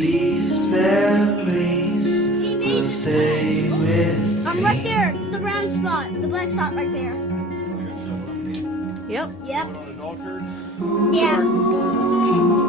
These memories will stay with I'm right there, the brown spot, the black spot right there. Yep. Yep. Yeah.